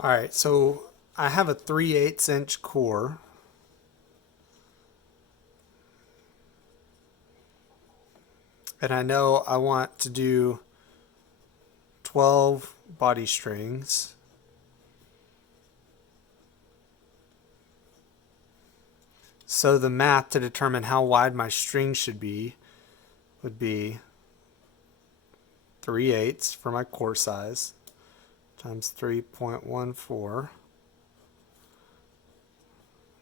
All right, so I have a 3/8 inch core. And I know I want to do 12 body strings. So the math to determine how wide my string should be would be 3/8 for my core size times 3.14,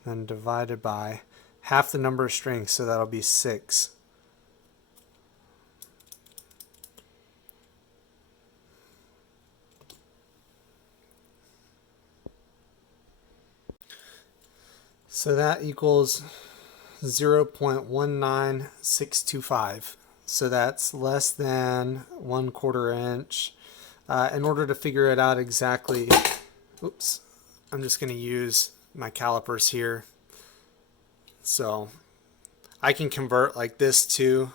then divided by half the number of strings, so that'll be 6. So that equals 0.19625. So that's less than 1/4 inch. In order to figure it out exactly, oops, I'm just going to use my calipers here. So I can convert like this to,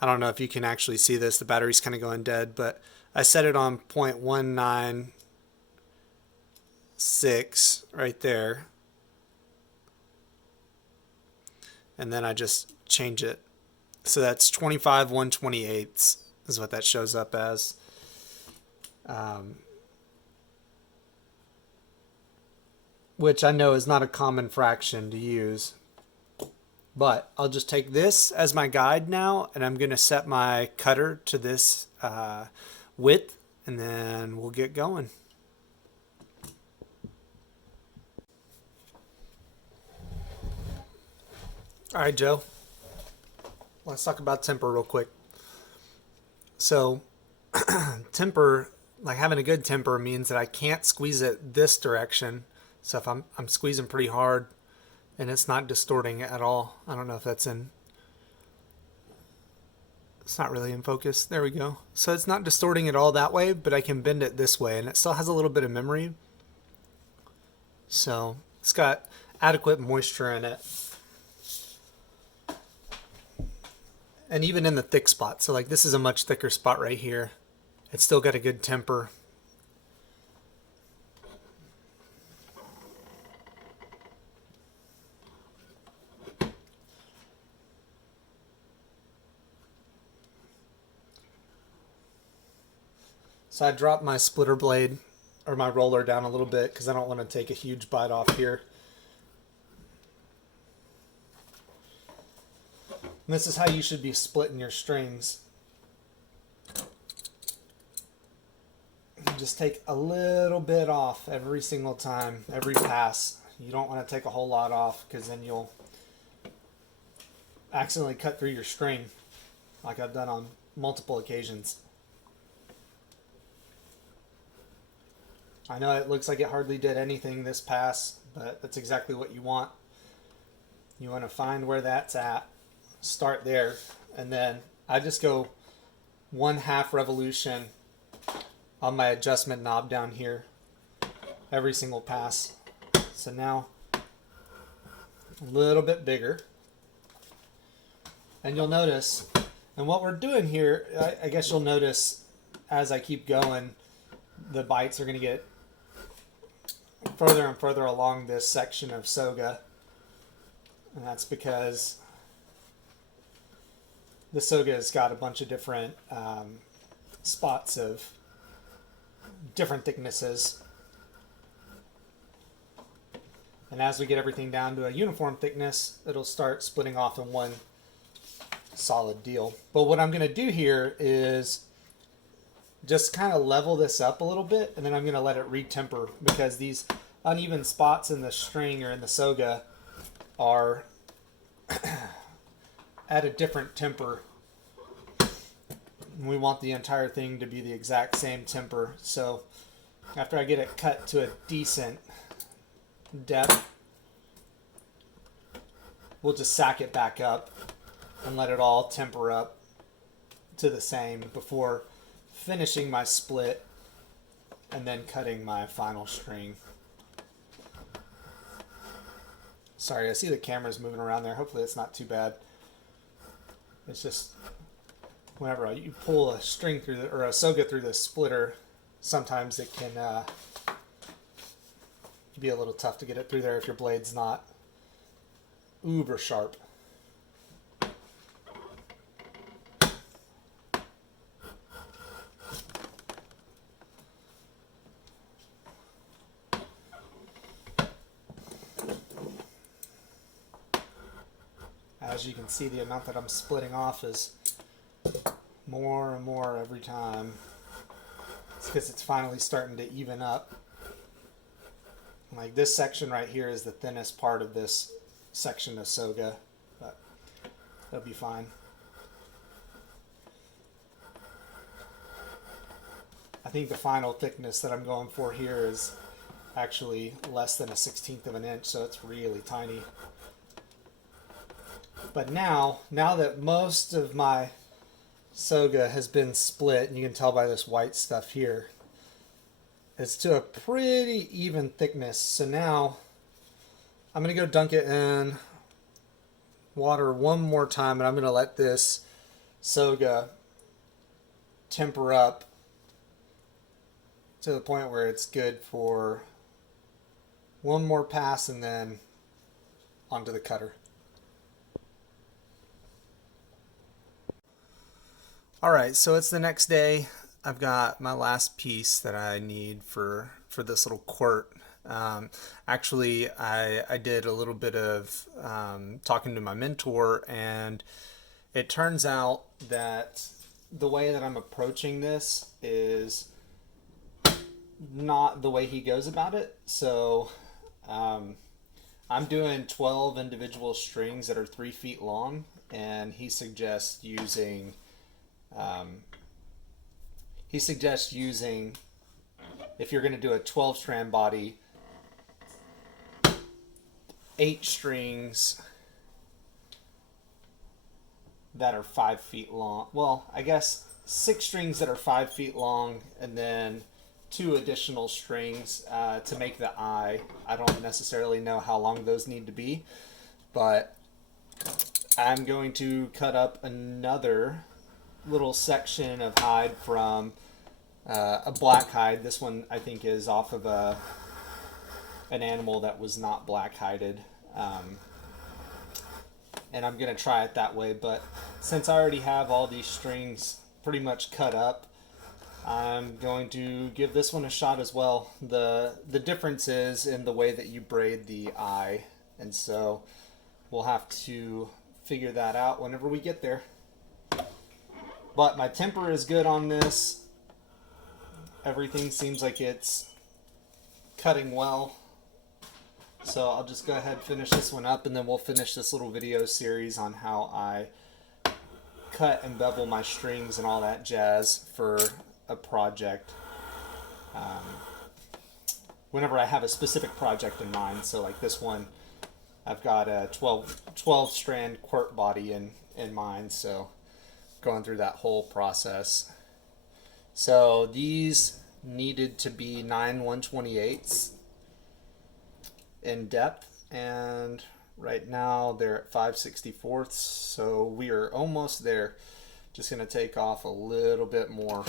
I don't know if you can actually see this, the battery's kind of going dead, but I set it on 0.196 right there. And then I just change it. So that's 25 1/28 is what that shows up as. Which I know is not a common fraction to use. But I'll just take this as my guide now, and I'm going to set my cutter to this width, and then we'll get going. All right, Joe. Let's talk about temper real quick. So, temper, like having a good temper, means that I can't squeeze it this direction. So if I'm squeezing pretty hard, and it's not distorting at all. I don't know if that's in. It's not really in focus. There we go. So it's not distorting at all that way, but I can bend it this way, and it still has a little bit of memory. So it's got adequate moisture in it. And even in the thick spot, so like this is a much thicker spot right here, it's still got a good temper. So I dropped my splitter blade or my roller down a little bit because I don't want to take a huge bite off here. And this is how you should be splitting your strings. Just take a little bit off every single time, every pass. You don't want to take a whole lot off because then you'll accidentally cut through your string, like I've done on multiple occasions. I know it looks like it hardly did anything this pass, but that's exactly what you want. You want to find where that's at, start there, and then I just go 1/2 revolution on my adjustment knob down here every single pass. So now a little bit bigger, and you'll notice, and what we're doing here, I guess you'll notice as I keep going, the bites are going to get further and further along this section of Soga, and that's because the Soga has got a bunch of different spots of different thicknesses, and as we get everything down to a uniform thickness, it'll start splitting off in one solid deal. But what I'm going to do here is just kind of level this up a little bit, and then I'm going to let it retemper because these uneven spots in the string or in the Soga are at a different temper. We want the entire thing to be the exact same temper. So after I get it cut to a decent depth, we'll just sack it back up and let it all temper up to the same before finishing my split and then cutting my final string. Sorry, I see the camera's moving around there. Hopefully it's not too bad. It's just whenever you pull a string through or a Soga through the splitter, sometimes it can Be a little tough to get it through there if your blade's not uber sharp. As you can see, the amount that I'm splitting off is more and more every time. It's because it's finally starting to even up. Like this section right here is the thinnest part of this section of Soga, but it'll be fine. I think the final thickness that I'm going for here is actually less than a 1/16 of an inch, so it's really tiny. But now that most of my Soga has been split, and you can tell by this white stuff here, it's to a pretty even thickness. So now I'm going to go dunk it in water one more time, and I'm going to let this Soga temper up to the point where it's good for one more pass and then onto the cutter. Alright, so it's the next day. I've got my last piece that I need for this little quirt. Actually, I did a little bit of talking to my mentor, and it turns out that the way that I'm approaching this is not the way he goes about it. So I'm doing 12 individual strings that are 3 feet long, and he suggests using if you're going to do a 12 strand body, 8 strings that are 5 feet long. Well, I guess 6 strings that are 5 feet long, and then 2 additional strings to make the eye. I don't necessarily know how long those need to be, but I'm going to cut up another little section of hide from a black hide. This one I think is off of an animal that was not black hided, and I'm gonna try it that way. But since I already have all these strings pretty much cut up, I'm going to give this one a shot as well. The difference is in the way that you braid the eye, and so we'll have to figure that out whenever we get there. But my temper is good on this. Everything seems like it's cutting well. So I'll just go ahead and finish this one up, and then we'll finish this little video series on how I cut and bevel my strings and all that jazz for a project. Whenever I have a specific project in mind. So like this one, I've got a 12 strand quirt body in mind. So going through that whole process. So these needed to be 9 1/28 in depth, and right now they're at 5/64, so we are almost there. Just going to take off a little bit more.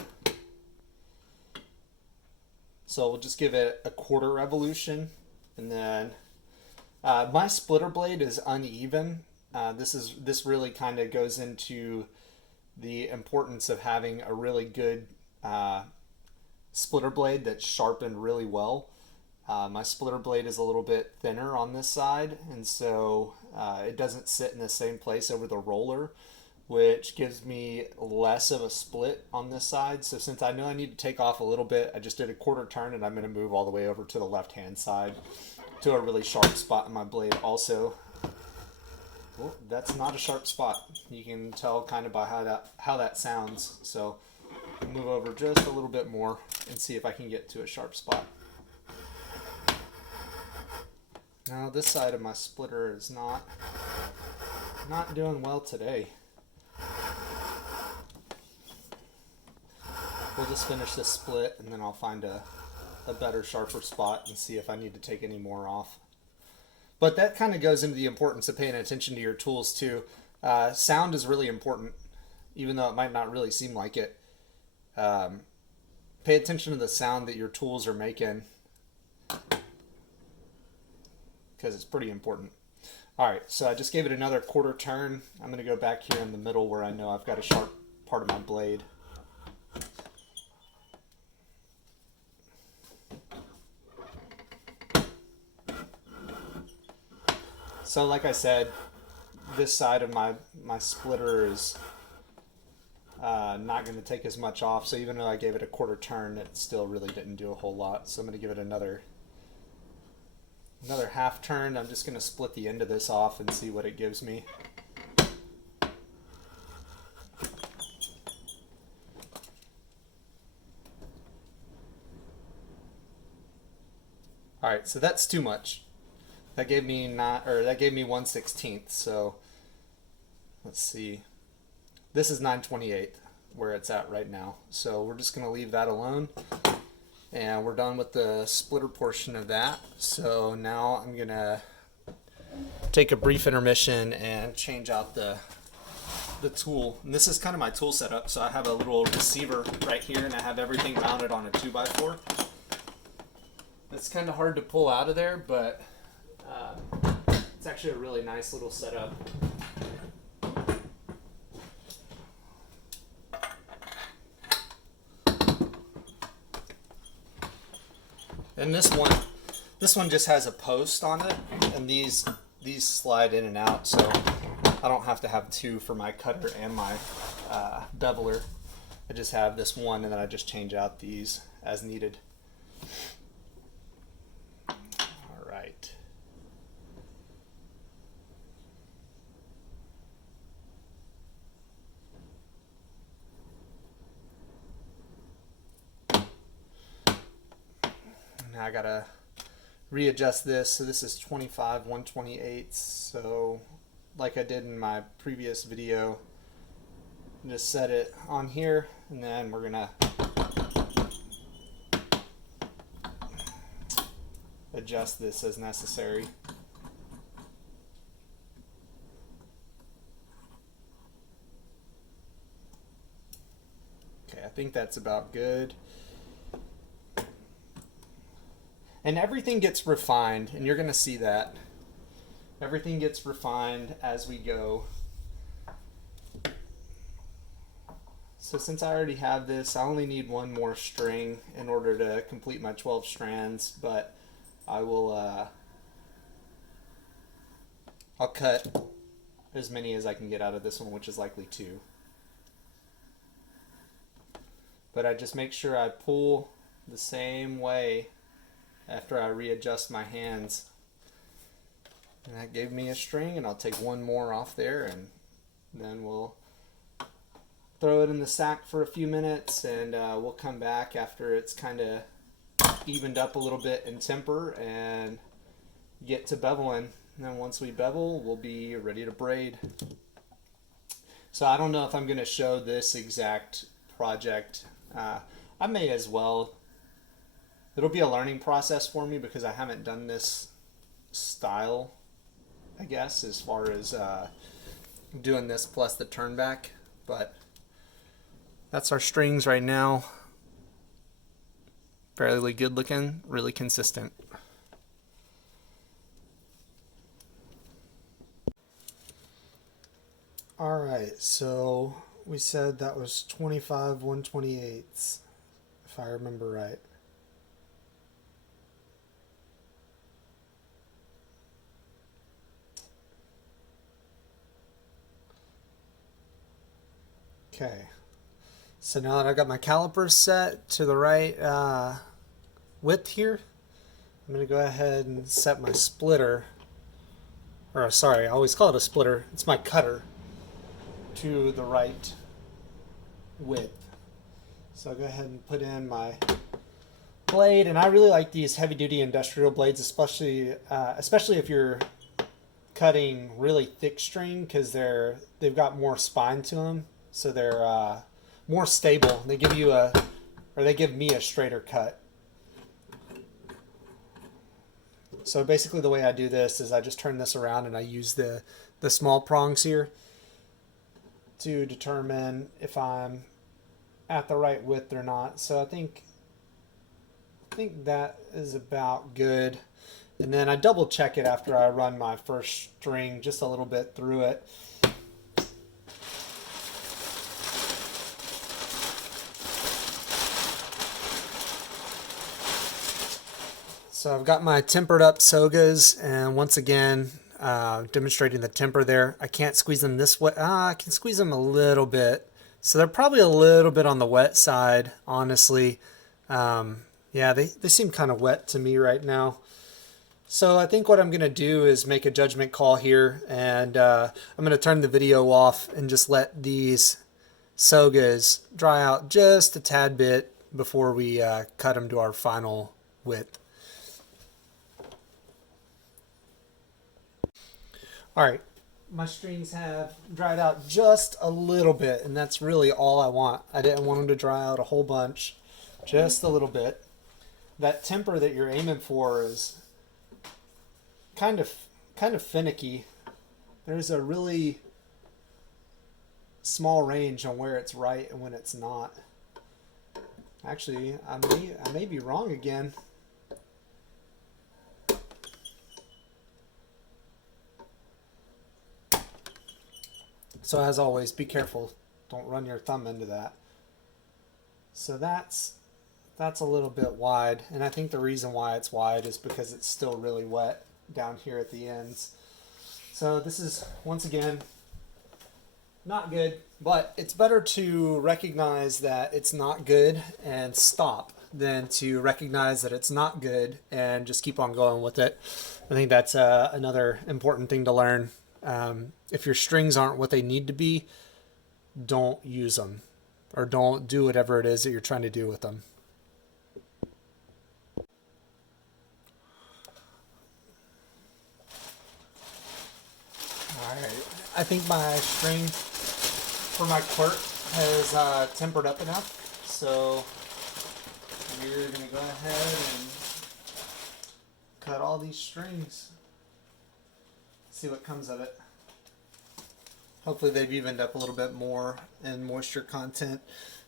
So we'll just give it a 1/4 revolution, and then my splitter blade is uneven. This really kind of goes into the importance of having a really good splitter blade that's sharpened really well. My splitter blade is a little bit thinner on this side, and so it doesn't sit in the same place over the roller, which gives me less of a split on this side. So since I know I need to take off a little bit, I just did a 1/4 turn, and I'm going to move all the way over to the left hand side to a really sharp spot in my blade also. Well, that's not a sharp spot. You can tell kind of by how that sounds. So I'll move over just a little bit more and see if I can get to a sharp spot. Now this side of my splitter is not doing well today. We'll just finish this split, and then I'll find a better, sharper spot and see if I need to take any more off. But that kind of goes into the importance of paying attention to your tools too. Sound is really important, even though it might not really seem like it. Pay attention to the sound that your tools are making. because it's pretty important. All right, so I just gave it another quarter turn. I'm going to go back here in the middle where I know I've got a sharp part of my blade. So like I said, this side of my splitter is not going to take as much off. So even though I gave it a quarter turn, it still really didn't do a whole lot. So I'm going to give it another half turn. I'm just going to split the end of this off and see what it gives me. All right, so that's too much. That gave me 1/16. So let's see. This is 9/28 where it's at right now. So we're just going to leave that alone. And we're done with the splitter portion of that. So now I'm going to take a brief intermission and change out the tool. And this is kind of my tool setup. So I have a little receiver right here and I have everything mounted on a 2x4. It's kind of hard to pull out of there, but it's actually a really nice little setup. And this one just has a post on it, and these slide in and out, so I don't have to have two for my cutter and my beveler. I just have this one, and then I just change out these as needed. All right. Now I gotta readjust this. So this is 25 1/28. So like I did in my previous video, just set it on here, and then we're gonna adjust this as necessary. Okay, I think that's about good. And everything gets refined, and you're going to see that. Everything gets refined as we go. So since I already have this, I only need one more string in order to complete my 12 strands, but I will I'll cut as many as I can get out of this one, which is likely 2. But I just make sure I pull the same way after I readjust my hands. And that gave me a string, and I'll take one more off there, and then we'll throw it in the sack for a few minutes, and we'll come back after it's kind of evened up a little bit in temper and get to beveling. And then once we bevel, we'll be ready to braid. So I don't know if I'm going to show this exact project. I may as well. It'll be a learning process for me because I haven't done this style, I guess, as far as doing this plus the turn back. But that's our strings right now. Fairly good looking, really consistent. All right, so we said that was 25 1/28, if I remember right. Okay, so now that I got my calipers set to the right width here, I'm going to go ahead and set my splitter, or sorry, I always call it a splitter, it's my cutter, to the right width. So I'll go ahead and put in my blade, and I really like these heavy-duty industrial blades, especially if you're cutting really thick string, because they've got more spine to them. So they're more stable. They give me a straighter cut. So basically the way I do this is I just turn this around and I use the small prongs here to determine if I'm at the right width or not. So I think that is about good. And then I double check it after I run my first string just a little bit through it. So I've got my tempered up Sogas, and once again, demonstrating the temper there. I can't squeeze them this way. I can squeeze them a little bit. So they're probably a little bit on the wet side, honestly. Yeah, they seem kind of wet to me right now. So I think what I'm going to do is make a judgment call here, and I'm going to turn the video off and just let these Sogas dry out just a tad bit before we cut them to our final width. All right, my strings have dried out just a little bit, and that's really all I want. I didn't want them to dry out a whole bunch, just a little bit. That temper that you're aiming for is kind of finicky. There's a really small range on where it's right and when it's not. Actually, I may be wrong again. So as always, be careful. Don't run your thumb into that. So that's a little bit wide, and I think the reason why it's wide is because it's still really wet down here at the ends. So this is, once again, not good, but it's better to recognize that it's not good and stop than to recognize that it's not good and just keep on going with it. I think that's another important thing to learn. If your strings aren't what they need to be, don't use them, or don't do whatever it is that you're trying to do with them. Alright, I think my string for my quirt has tempered up enough, so we're going to go ahead and cut all these strings. See what comes of it. Hopefully they've evened up a little bit more in moisture content,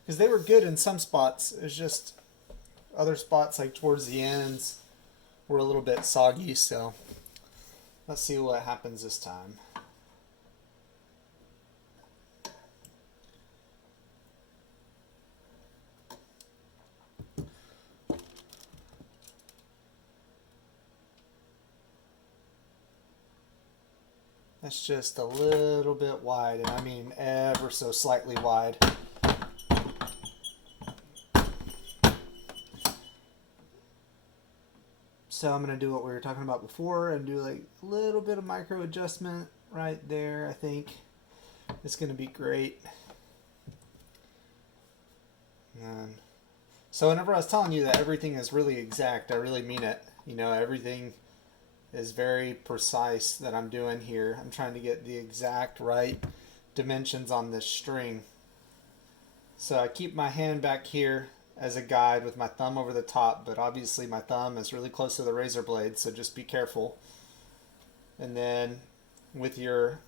because they were good in some spots. It's just other spots, like towards the ends, were a little bit soggy. So let's see what happens this time. That's just a little bit wide, and I mean ever so slightly wide. So I'm going to do what we were talking about before and do like a little bit of micro adjustment right there. I think it's going to be great. And so whenever I was telling you that everything is really exact, I really mean it. You know, everything is very precise that I'm doing here. I'm trying to get the exact right dimensions on this string. So I keep my hand back here as a guide with my thumb over the top, but obviously my thumb is really close to the razor blade, so just be careful. And then with your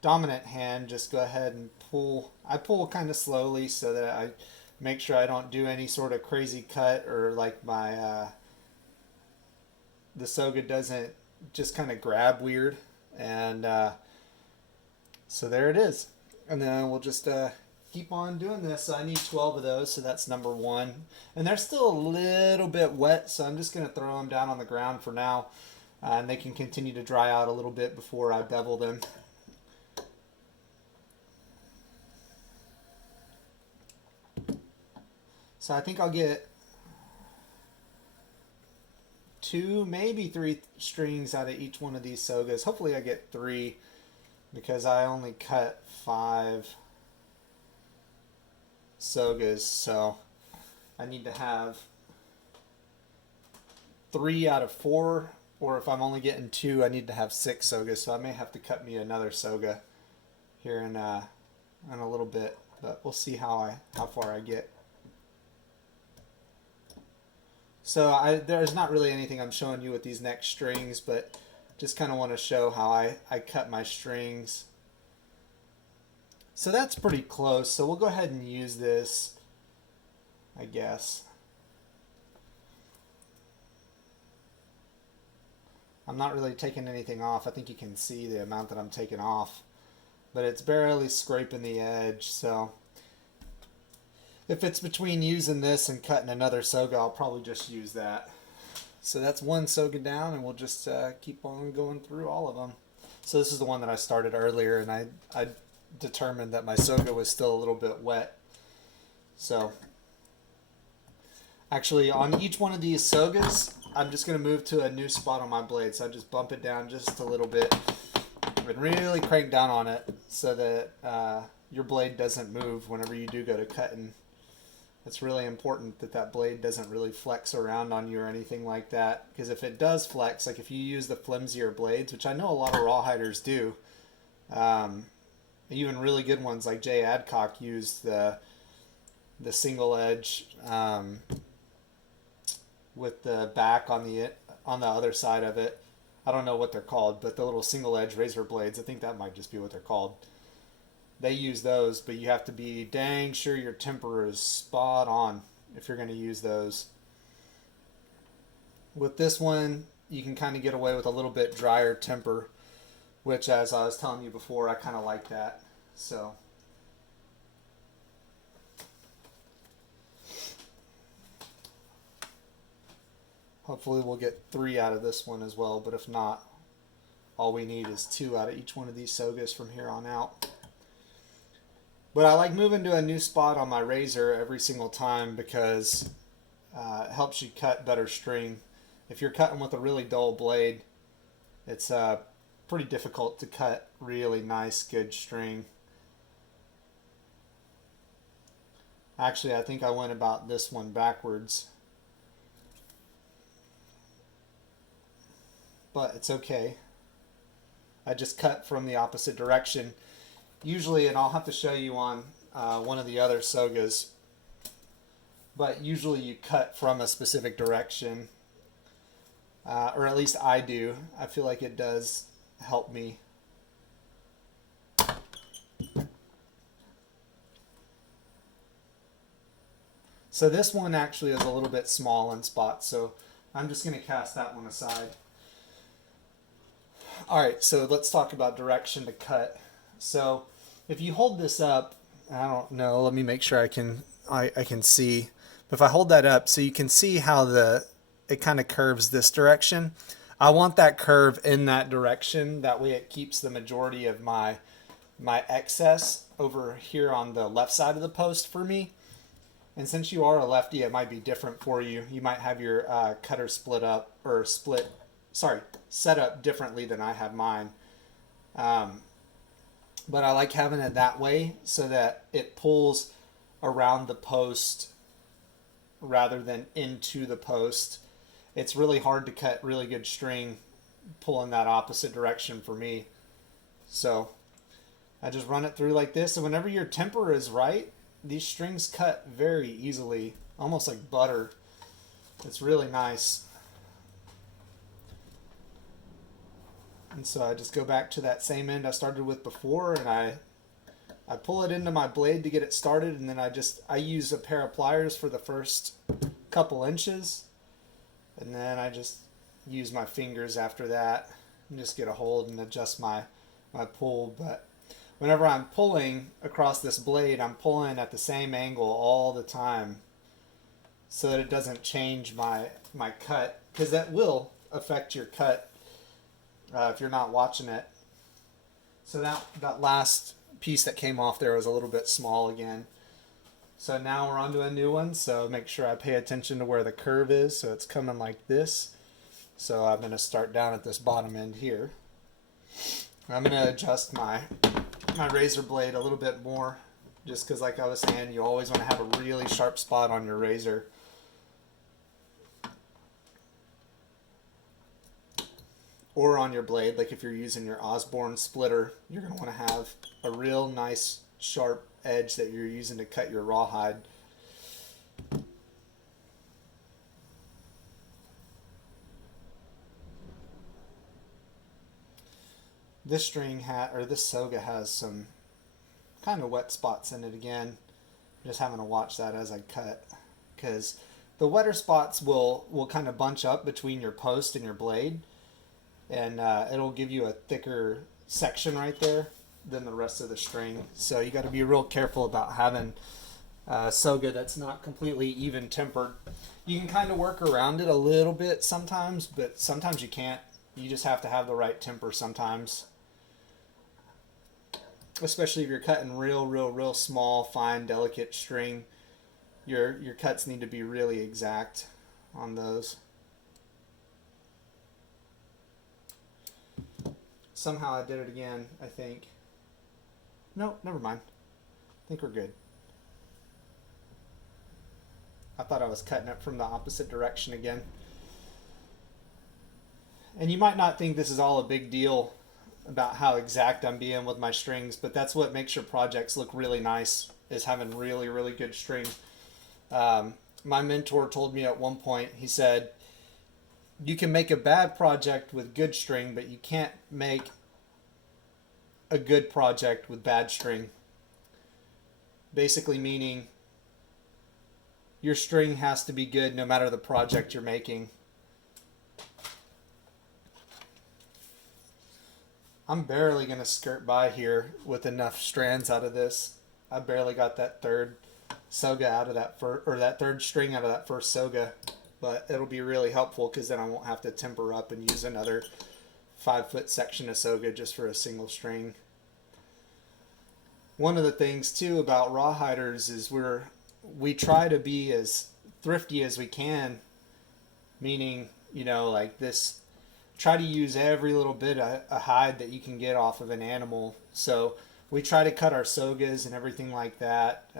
dominant hand, just go ahead and pull. I pull kind of slowly so that I make sure I don't do any sort of crazy cut, or like my the Soga doesn't just kind of grab weird. And so there it is. And then we'll just keep on doing this. So I need 12 of those, so that's number one. And they're still a little bit wet, so I'm just going to throw them down on the ground for now. And they can continue to dry out a little bit before I bevel them. So I think I'll get 2, maybe 3 strings out of each one of these Sogas. Hopefully I get 3, because I only cut 5 Sogas, so I need to have 3 out of 4, or if I'm only getting 2, I need to have 6 Sogas. So I may have to cut me another Soga here in a little bit, but we'll see how far I get. So there's not really anything I'm showing you with these next strings, but just kind of want to show how I cut my strings. So that's pretty close, so we'll go ahead and use this, I guess. I'm not really taking anything off. I think you can see the amount that I'm taking off, but it's barely scraping the edge. So if it's between using this and cutting another Soga, I'll probably just use that. So that's one Soga down, and we'll just keep on going through all of them. So this is the one that I started earlier, and I determined that my Soga was still a little bit wet. So actually on each one of these Sogas, I'm just going to move to a new spot on my blade. So I just bump it down just a little bit and really crank down on it so that your blade doesn't move whenever you do go to cutting. It's really important that that blade doesn't really flex around on you or anything like that, because if it does flex, like if you use the flimsier blades, which I know a lot of rawhiders do, even really good ones like Jay Adcock use the single edge with the back on the other side of it. I don't know what they're called, but the little single edge razor blades, I think that might just be what they're called. They use those, but you have to be dang sure your temper is spot on if you're going to use those. With this one, you can kind of get away with a little bit drier temper, which, as I was telling you before, I kind of like that. So hopefully we'll get 3 out of this one as well, but if not, all we need is 2 out of each one of these Sogas from here on out. But I like moving to a new spot on my razor every single time because it helps you cut better string. If you're cutting with a really dull blade, it's pretty difficult to cut really nice, good string. Actually, I think I went about this one backwards. But it's okay. I just cut from the opposite direction. Usually, and I'll have to show you on one of the other Sogas, but usually you cut from a specific direction, or at least I do. I feel like it does help me. So this one actually is a little bit small in spots, so I'm just going to cast that one aside. Alright, so let's talk about direction to cut. So if you hold this up, I don't know, let me make sure I can see. But if I hold that up, so you can see how it kind of curves this direction. I want that curve in that direction. That way it keeps the majority of my excess over here on the left side of the post for me. And since you are a lefty, it might be different for you. You might have your cutter set up differently than I have mine. But I like having it that way so that it pulls around the post rather than into the post. It's really hard to cut really good string pulling that opposite direction for me. So I just run it through like this, and whenever your temper is right, these strings cut very easily, almost like butter. It's really nice. And so I just go back to that same end I started with before, and I pull it into my blade to get it started, and then I use a pair of pliers for the first couple inches, and then I just use my fingers after that and just get a hold and adjust my pull. But whenever I'm pulling across this blade, I'm pulling at the same angle all the time so that it doesn't change my cut, because that will affect your cut if you're not watching it. So that last piece that came off there was a little bit small again. So now we're on to a new one, so make sure I pay attention to where the curve is. So it's coming like this. So I'm going to start down at this bottom end here. I'm going to adjust my razor blade a little bit more, just because, like I was saying, you always want to have a really sharp spot on your razor. Or on your blade, like if you're using your Osborne splitter, you're going to want to have a real nice sharp edge that you're using to cut your rawhide. This this Soga has some kind of wet spots in it again. I'm just having to watch that as I cut, because the wetter spots will kind of bunch up between your post and your blade. and it'll give you a thicker section right there than the rest of the string. So you got to be real careful about having Soga that's not completely even tempered. You can kind of work around it a little bit sometimes, but sometimes you can't. You just have to have the right temper sometimes. Especially if you're cutting real small, fine, delicate string. Your cuts need to be really exact on those. Somehow I did it again, I think. No, never mind. I think we're good. I thought I was cutting it from the opposite direction again. And you might not think this is all a big deal about how exact I'm being with my strings, but that's what makes your projects look really nice, is having really good string. My mentor told me at one point, he said, you can make a bad project with good string, but you can't make a good project with bad string. Basically meaning your string has to be good no matter the project you're making. I'm barely going to skirt by here with enough strands out of this. I barely got that third Soga out of that first, or that third string out of that first Soga, but it'll be really helpful because then I won't have to temper up and use another 5-foot section of Soga just for a single string. One of the things too about rawhiders is we try to be as thrifty as we can, meaning, you know, like this, try to use every little bit of a hide that you can get off of an animal. So we try to cut our Sogas and everything like that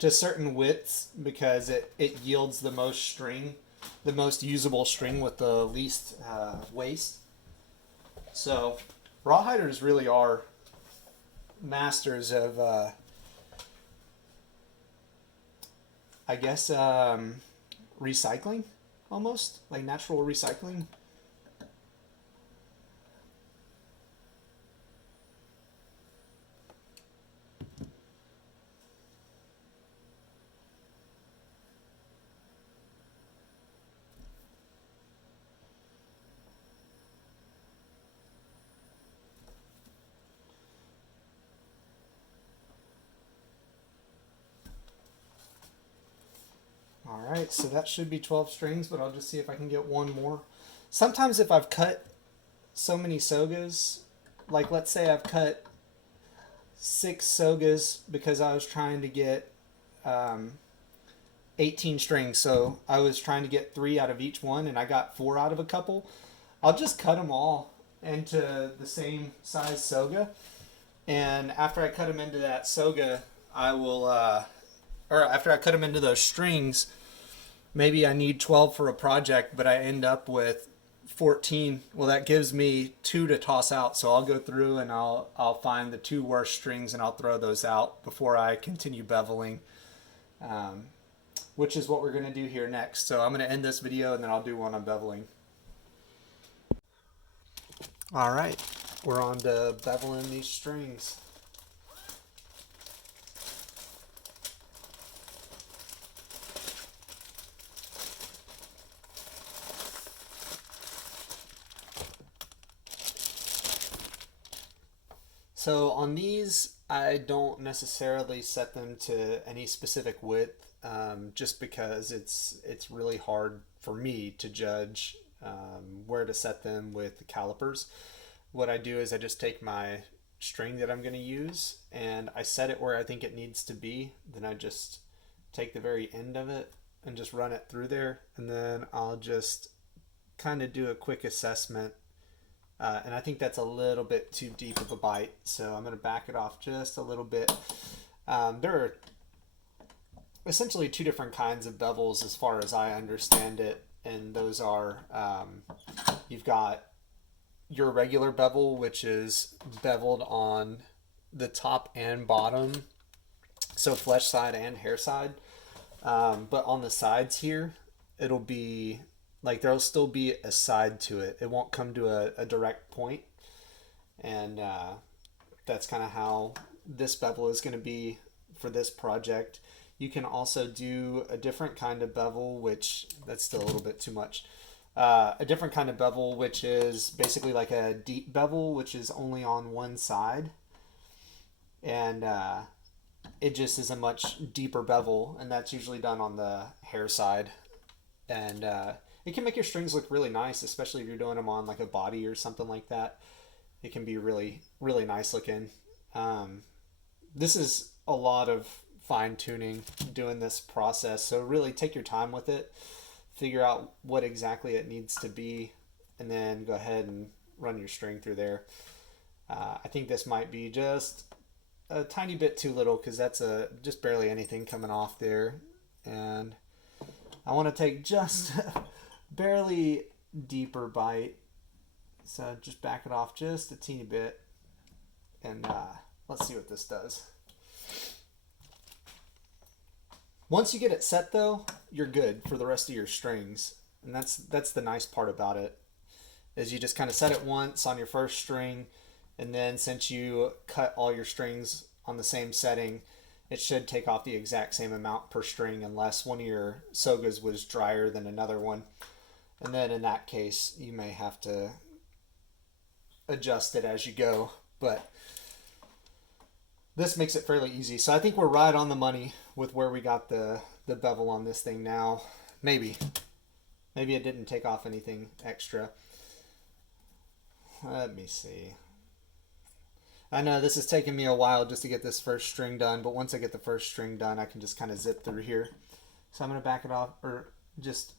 to certain widths because it yields the most string, the most usable string with the least waste. So rawhiders really are masters of I guess recycling, almost like natural recycling. Alright, so that should be 12 strings, but I'll just see if I can get one more. Sometimes if I've cut so many Sogas, like let's say I've cut 6 Sogas because I was trying to get 18 strings, so I was trying to get 3 out of each one and I got 4 out of a couple. I'll just cut them all into the same size Soga, and after I cut them into that Soga, I will or after I cut them into those strings, maybe I need 12 for a project, but I end up with 14. Well, that gives me 2 to toss out. So I'll go through and I'll find the 2 worst strings and I'll throw those out before I continue beveling, which is what we're going to do here next. So I'm going to end this video and then I'll do one on beveling. All right, we're on to beveling these strings. So on these, I don't necessarily set them to any specific width, just because it's really hard for me to judge where to set them with the calipers. What I do is I just take my string that I'm going to use and I set it where I think it needs to be. Then I just take the very end of it and just run it through there, and then I'll just kind of do a quick assessment. And I think that's a little bit too deep of a bite, so I'm going to back it off just a little bit. There are essentially 2 different kinds of bevels as far as I understand it, and those are you've got your regular bevel, which is beveled on the top and bottom, so flesh side and hair side, but on the sides here it'll be like there'll still be a side to it. It won't come to a direct point. And that's kind of how this bevel is going to be for this project. You can also do a different kind of bevel, which that's still a little bit too much. A different kind of bevel, which is basically like a deep bevel, which is only on one side. And it just is a much deeper bevel, and that's usually done on the hair side. And it can make your strings look really nice, especially if you're doing them on like a body or something like that. It can be really, really nice looking. This is a lot of fine tuning doing this process, so really take your time with it, figure out what exactly it needs to be, and then go ahead and run your string through there. I think this might be just a tiny bit too little because that's just barely anything coming off there, and I want to take just barely deeper bite, so just back it off just a teeny bit, and let's see what this does. Once you get it set though, you're good for the rest of your strings, and that's the nice part about it, is you just kind of set it once on your first string, and then since you cut all your strings on the same setting, it should take off the exact same amount per string unless one of your Sogas was drier than another one. And then in that case, you may have to adjust it as you go. But this makes it fairly easy. So I think we're right on the money with where we got the bevel on this thing now. Maybe it didn't take off anything extra. Let me see. I know this is taking me a while just to get this first string done, but once I get the first string done, I can just kind of zip through here. So I'm going to back it off, or just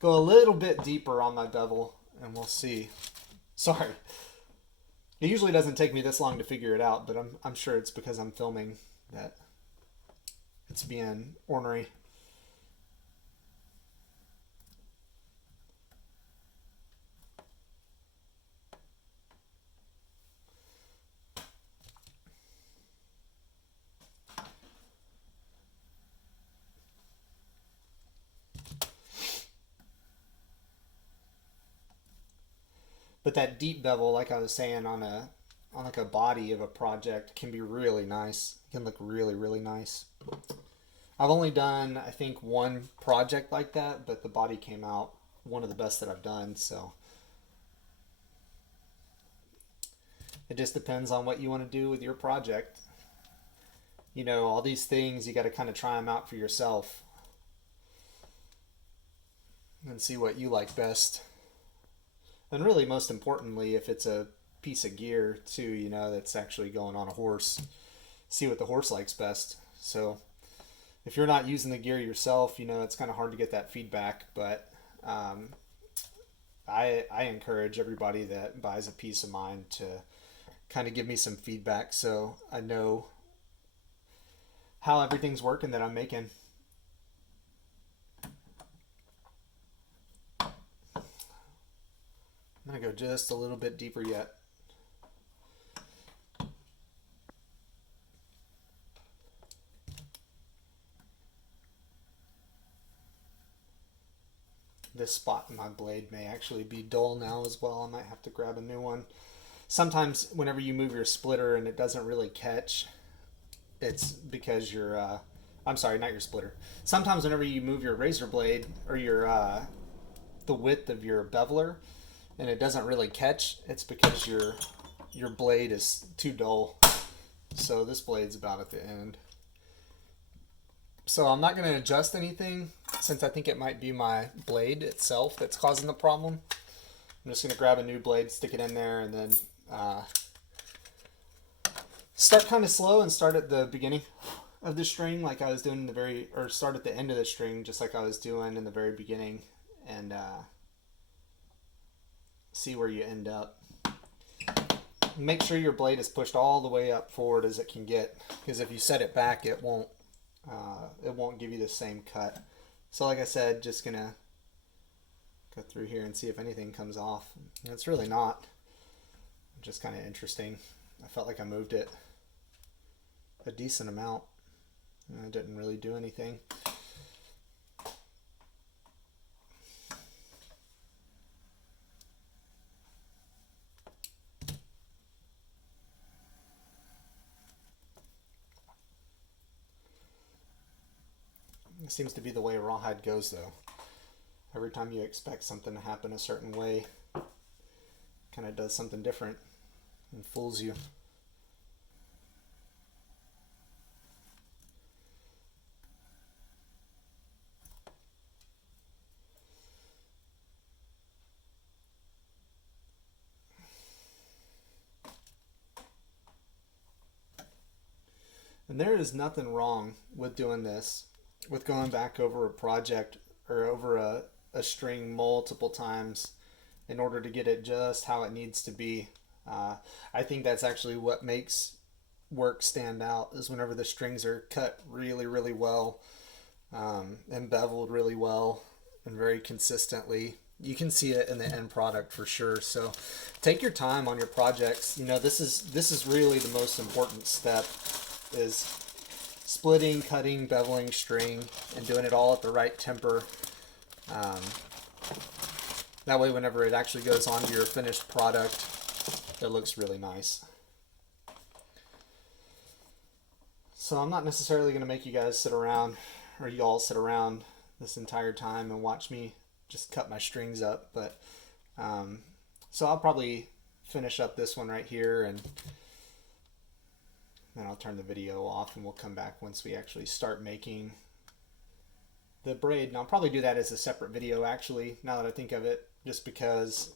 go a little bit deeper on my bevel, and we'll see. Sorry. It usually doesn't take me this long to figure it out, but I'm sure it's because I'm filming that it's being ornery. But that deep bevel, like I was saying, on like a body of a project can be really nice. It can look really, really nice. I've only done, I think, one project like that, but the body came out one of the best that I've done. So it just depends on what you want to do with your project. You know, all these things, you got to kind of try them out for yourself and see what you like best. And really, most importantly, if it's a piece of gear too, you know, that's actually going on a horse, see what the horse likes best. So if you're not using the gear yourself, you know, it's kind of hard to get that feedback, but I encourage everybody that buys a piece of mine to kind of give me some feedback so I know how everything's working that I'm making. I'm going to go just a little bit deeper yet. This spot in my blade may actually be dull now as well. I might have to grab a new one. Sometimes whenever you move your splitter and it doesn't really catch, it's because you're, I'm sorry, not your splitter. Sometimes whenever you move your razor blade or your the width of your beveler and it doesn't really catch, it's because your blade is too dull. So this blade's about at the end. So I'm not going to adjust anything since I think it might be my blade itself that's causing the problem. I'm just going to grab a new blade, stick it in there, and then start kind of slow and start at the beginning of the string like I was doing in the or start at the end of the string just like I was doing in the very beginning, and see where you end up. Make sure your blade is pushed all the way up forward as it can get, because if you set it back, it won't give you the same cut. So like I said, just gonna go through here and see if anything comes off. And it's really not. Just kind of interesting. I felt like I moved it a decent amount and I didn't really do anything. It seems to be the way Rawhide goes though. Every time you expect something to happen a certain way, kind of does something different and fools you. And there is nothing wrong with doing this, with going back over a project or over a string multiple times in order to get it just how it needs to be. I think that's actually what makes work stand out, is whenever the strings are cut really, really well, and beveled really well and very consistently. You can see it in the end product for sure. So take your time on your projects. You know, this is really the most important step, is splitting, cutting, beveling string, and doing it all at the right temper. That way, whenever it actually goes onto your finished product, it looks really nice. So I'm not necessarily going to make you guys sit around, or you all sit around this entire time and watch me just cut my strings up, but so I'll probably finish up this one right here, and then I'll turn the video off and we'll come back once we actually start making the braid. And I'll probably do that as a separate video, actually, now that I think of it, just because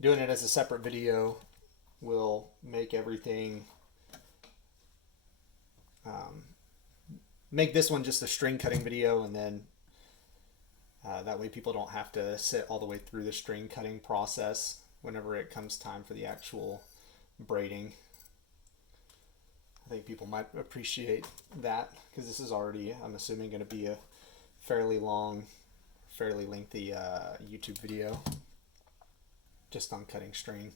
doing it as a separate video will make everything, make this one just a string cutting video, and then that way people don't have to sit all the way through the string cutting process whenever it comes time for the actual braiding. I think people might appreciate that, because this is already, I'm assuming, going to be a fairly long, fairly lengthy YouTube video just on cutting string.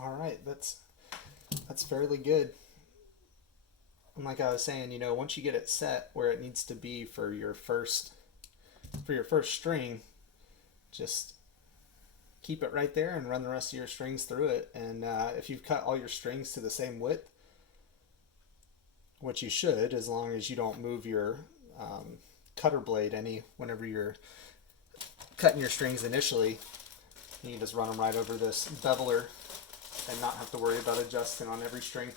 All right, that's fairly good. And like I was saying, you know, once you get it set where it needs to be for your first string, just keep it right there and run the rest of your strings through it. And if you've cut all your strings to the same width, which you should, as long as you don't move your cutter blade any whenever you're cutting your strings initially, you can just run them right over this beveler and not have to worry about adjusting on every string.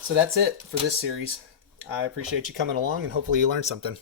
So that's it for this series. I appreciate you coming along, and hopefully you learned something.